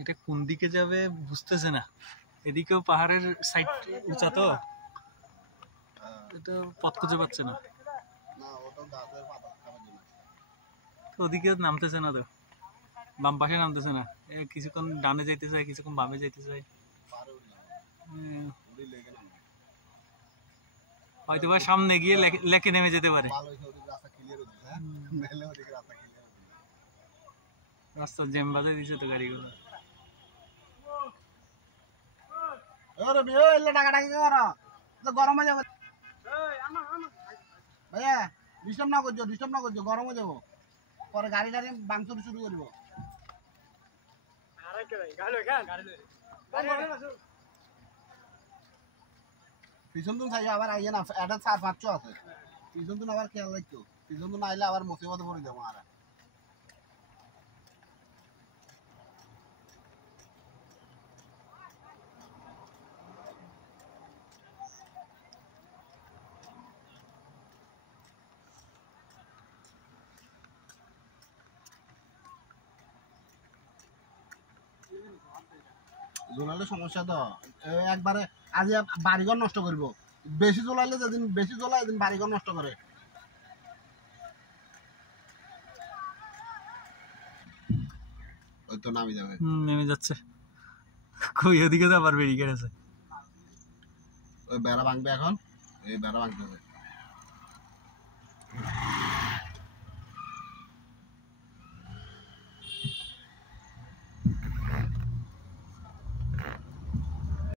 এটা কোন দিকে যাবে বুঝতেছে না, এদিকেও পাহাড়ের সাইড উঁচা তো, এটা পথ খুঁজে পাচ্ছে না, ওদিকে নামতেছে না তো, বাম পাশে নামতেছে না, কিছুক্ষণ ডানে যাইতে চায়, কিছুক্ষণ বামে যাইতে চায়, হয়তো বা সামনে গিয়ে লেকে নেমে যেতে পারে। রাস্তা জ্যাম বাজে দিছে তো গাড়িগুলো। গরমে যাবো ভাইয়া, ডিস্টার্ব না করছো, গরমে যাবো, পরে গাড়ি টাড়ি বাংচুর শুরু করবো। পিছন দিন চাই আবার আইয়ে না, এটা 4-500 আছে, পিছন দিন আবার খেয়াল রাখতো, পিছন দিন আইলে আবার মুসিবতে পড়ে যাবো। আর জোলালে সমস্যা তো, একবারে আজ বাড়িঘর নষ্ট করব, বেশি জ্বলাইলে যেদিন বেশি জ্বলায় এদিন বাড়িঘর নষ্ট করে। ওই তো নামি যাবে, নেমে যাচ্ছে, কই ওদিকে তো আবার বেরিয়ে গেছে, ওই বেড়া ভাঙবে এখন, এই বেড়া ভাঙতেছে।